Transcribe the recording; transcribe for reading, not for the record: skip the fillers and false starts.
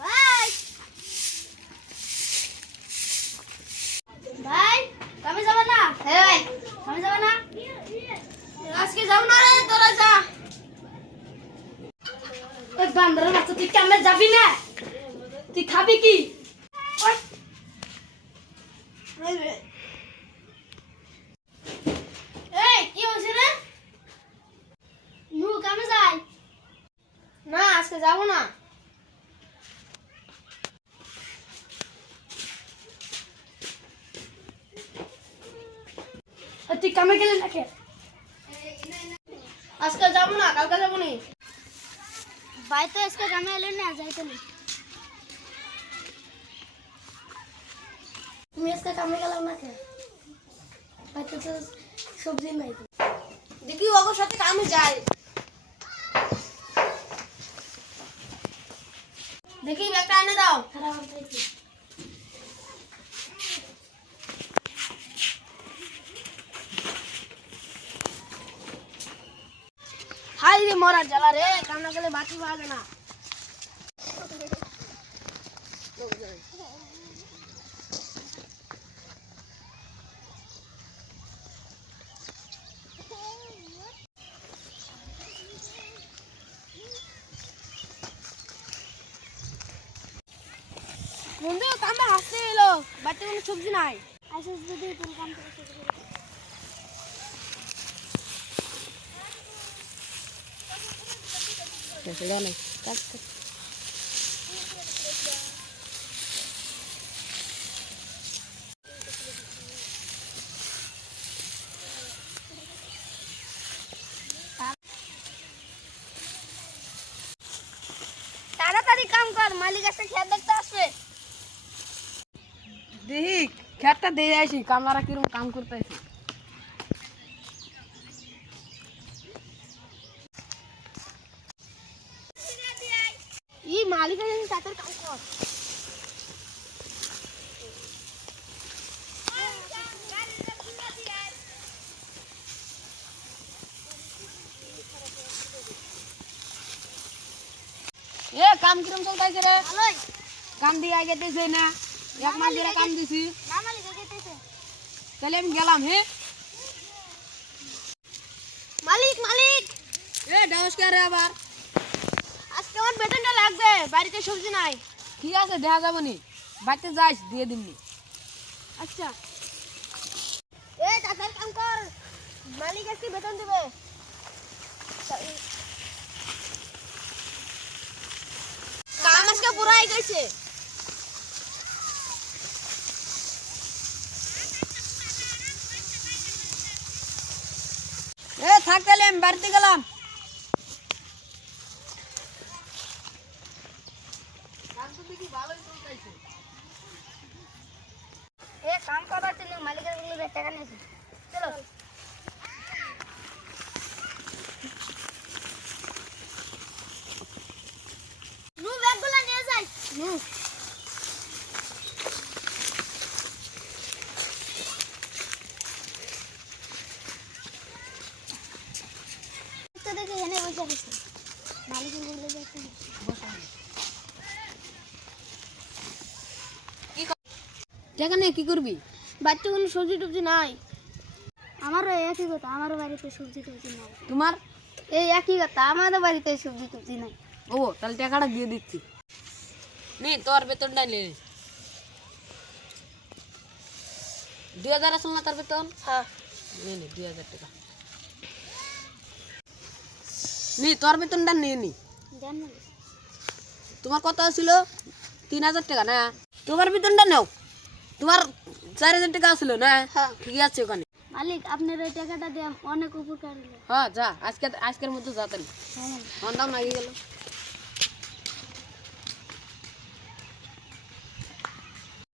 ভাই ভাই কামে যাবে না? হ্যাঁ ভাই কামে যাবে না? আজকে যাব না রে, তোরা যা। ওই বান্দরের বাচ্চা, তুই কামে যাবি না? তুই খাবি কি? এই কি হইছে রে? নু কামে যাই না, আজকে যাব না। তুই কামে গেলি নাকি? আজকে যাব না, কালকে যাব নি। ভাই তো আজকে কামে এলো না, যাইতে না। তুমি আজকে কামে গেলাম না কে? ভাই তো সবজি নাই। দেখি ওর সাথে কামে যাই। দেখি ব্যাগটা এনে দাও। হাই রে মরা জ্বালা রে, কামনা গেলে বাকি পাবে না। বন্ধু কামে হাসতে এলো, বাড়িতে কোনো সবজি নাই। আচ্ছা যদি তুমি কাম করো সেটা নাই। তাড়াতাড়ি কাম কর, মালিক একটা খেত দেখতে আসবে। দেখি খেতটা দিয়ে আসি, কামলারা কিরকম কাম করতেছে। ই মালিক আছে, তাড়াতাড়ি কাম কর। এ কাম কিরকম চলতেছে রে? ভালোই কাম দিয়ে আগে দিছে না, এক মাস ধরে কাম দিছি। না, মালিক যেতেছে। তাহলে আমি গেলাম। হে মালিক মালিক এ নমস্কার রে। আবার আজকে আমার বেতনটা লাগবে, বাড়িতে সবজি নাই। ঠিক আছে, দেখা যাবো নি, বাড়িতে যাইস দিয়ে দিমনি। আচ্ছা এ তাড়াতাড়ি কাম কর, মালিক আজকে বেতন দেবে। কাম আজকে পুরাই গেছে। এ থাক, তাহলে আমি বাড়িতে গেলাম। এ কাম করার জন্য মালিকের বলে টাকা নিয়েছে। চলো নু ব্যাগগুলো নিয়ে যাই। নু তো দেখে এনে বসে আছে, মালিকের বলে যে একটা যেখানে কি করবি? বাড়িতে কোনো সবজি টবজি নাই। আমারও একই কথা, আমারও বাড়িতে সবজি টবজি নাই। তোমার এই একই কথা, আমারও বাড়িতে সবজি টবজি নাই। ও তাহলে টাকাটা দিয়ে দিচ্ছি। নে তোর বেতনটা নে। 2000 আসল না তোর বেতন? হ্যাঁ নে 2000 টাকা নে, তোর বেতনটা নিয়ে নি। দেন। তোমার কত ছিল? 3000 টাকা না? তোমার বেতনটা নাও। তোমার 4000 টাকা আসলো না? হ্যাঁ ঠিক আছে ওখানে। মালিক আপনার এই টাকাটা দিয়ে অনেক উপকার হলো। হ্যাঁ যা, আজকের মতো যা তাহলে। হ্যাঁ আমার দাম লাগিয়ে গেল।